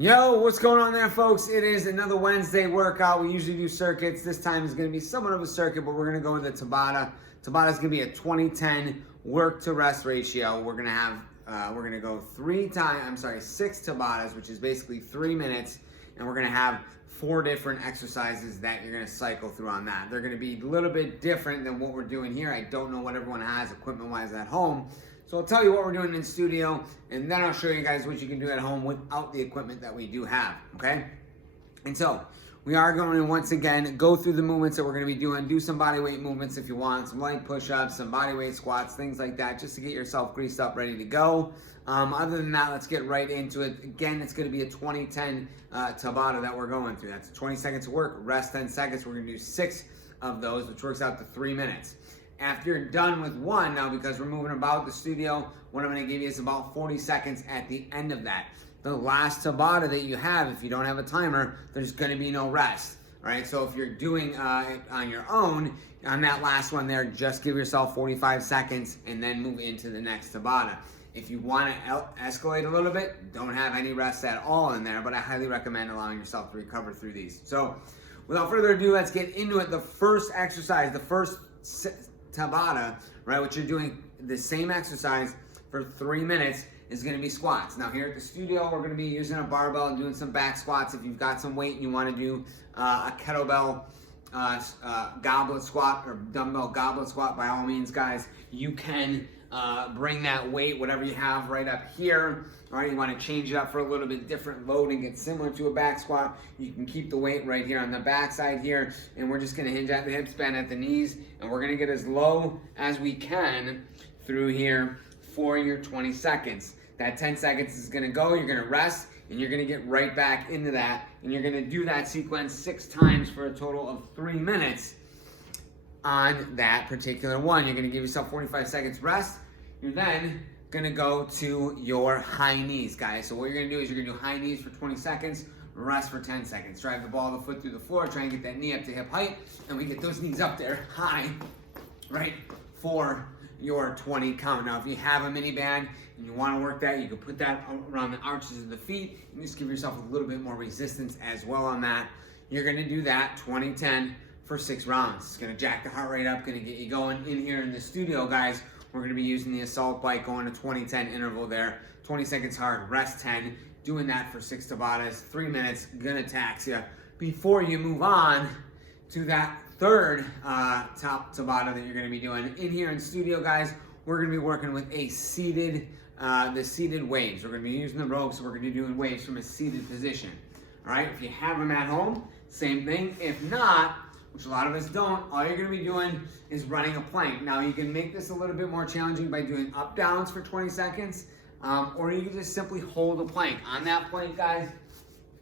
Yo, what's going on there, folks? It is another Wednesday workout. We usually do circuits. This time is going to be somewhat of a circuit, but we're going to go with the Tabata. Tabata is going to be a 20-10 work to rest ratio. We're going to have, we're going to go 6 Tabatas, which is basically 3 minutes, and we're going to have 4 different exercises that you're going to cycle through on that. They're going to be a little bit different than what we're doing here. I don't know what everyone has equipment-wise at home. So I'll tell you what we're doing in studio, and then I'll show you guys what you can do at home without the equipment that we do have, okay? And so, we are going to, once again, go through the movements that we're going to be doing. Do some body weight movements if you want, some light push-ups, some body weight squats, things like that, just to get yourself greased up, ready to go. Other than that, let's get right into it. Again, it's going to be a 20-10 Tabata that we're going through. That's 20 seconds of work, rest 10 seconds. We're going to do 6 of those, which works out to 3 minutes. After you're done with one, now because we're moving about the studio, what I'm going to give you is about 40 seconds at the end of that. The last Tabata that you have, if you don't have a timer, there's going to be no rest. All right, so if you're doing it on your own, on that last one there, just give yourself 45 seconds and then move into the next Tabata. If you want to escalate a little bit, don't have any rest at all in there, but I highly recommend allowing yourself to recover through these. So without further ado, let's get into it. The first exercise, the first Tabata, right, which you're doing the same exercise for 3 minutes, is going to be squats. Now here at the studio, we're going to be using a barbell and doing some back squats. If you've got some weight and you want to do a kettlebell goblet squat or dumbbell goblet squat, by all means, guys, you can bring that weight, whatever you have, right up here. All right, you want to change it up for a little bit different load and get similar to a back squat. You can keep the weight right here on the back side here, and we're just going to hinge at the hips, bend at the knees, and we're going to get as low as we can through here for your 20 seconds. That 10 seconds is going to go, you're going to rest, and you're going to get right back into that, and you're going to do that sequence 6 times for a total of 3 minutes on that particular one. You're going to give yourself 45 seconds rest. You're then going to go to your high knees, guys. So what you're going to do is you're going to do high knees for 20 seconds, rest for 10 seconds. Drive the ball of the foot through the floor, try and get that knee up to hip height, and we get those knees up there high, right, for your 20 count. Now, if you have a mini band and you want to work that, you can put that around the arches of the feet and just give yourself a little bit more resistance as well on that. You're going to do that 20-10 for 6 rounds. It's going to jack the heart rate up, going to get you going. In here in the studio, guys, we're going to be using the assault bike, going to 20-10 interval there. 20 seconds hard, rest 10. Doing that for 6 Tabatas, 3 minutes, going to tax you. Before you move on to that third top Tabata that you're going to be doing. In here in studio, guys, we're going to be working with a seated, the seated waves. We're going to be using the ropes, so we're going to be doing waves from a seated position. All right, if you have them at home, same thing. If not, which a lot of us don't, all you're going to be doing is running a plank. Now, you can make this a little bit more challenging by doing up downs for 20 seconds, or you can just simply hold a plank. On that plank, guys,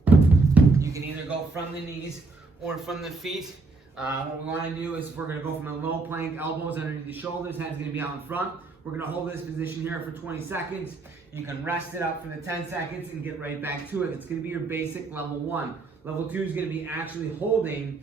you can either go from the knees or from the feet. What we want to do is we're going to go from a low plank, elbows underneath the shoulders, head's going to be out in front. We're going to hold this position here for 20 seconds. You can rest it up for the 10 seconds and get right back to it. It's going to be your basic level 1. Level 2 is going to be actually holding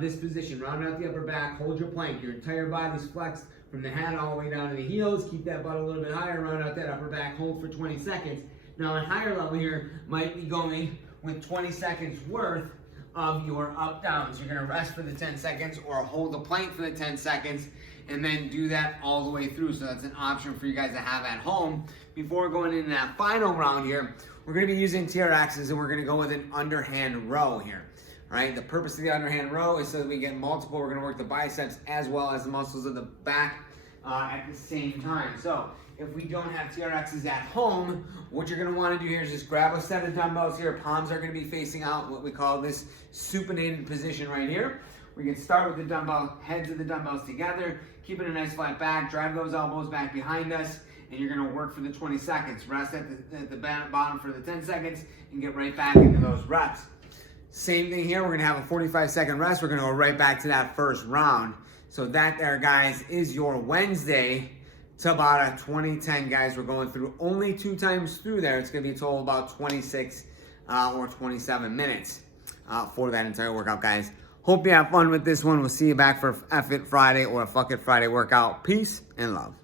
this position. Round out the upper back, hold your plank. Your entire body's flexed from the head all the way down to the heels. Keep that butt a little bit higher, round out that upper back, hold for 20 seconds. Now, a higher level here might be going with 20 seconds worth of your up downs. You're going to rest for the 10 seconds or hold the plank for the 10 seconds and then do that all the way through. So that's an option for you guys to have at home. Before going into that final round here, we're going to be using TRXs and we're going to go with an underhand row here. All right, the purpose of the underhand row is so that we get multiple. We're going to work the biceps as well as the muscles of the back at the same time. So if we don't have TRXs at home, what you're going to want to do here is just grab a set of dumbbells here. Palms are going to be facing out, what we call this supinated position right here. We can start with the dumbbell, heads of the dumbbells together, keep it a nice flat back, drive those elbows back behind us, and you're going to work for the 20 seconds. Rest at the bottom for the 10 seconds and get right back into those reps. Same thing here, we're going to have a 45-second rest. We're going to go right back to that first round. So that there, guys, is your Wednesday Tabata 20-10, guys. We're going through only 2 times through there. It's going to be a total of about 26 or 27 minutes for that entire workout, guys. Hope you have fun with this one. We'll see you back for F It Friday or a Fuck It Friday workout. Peace and love.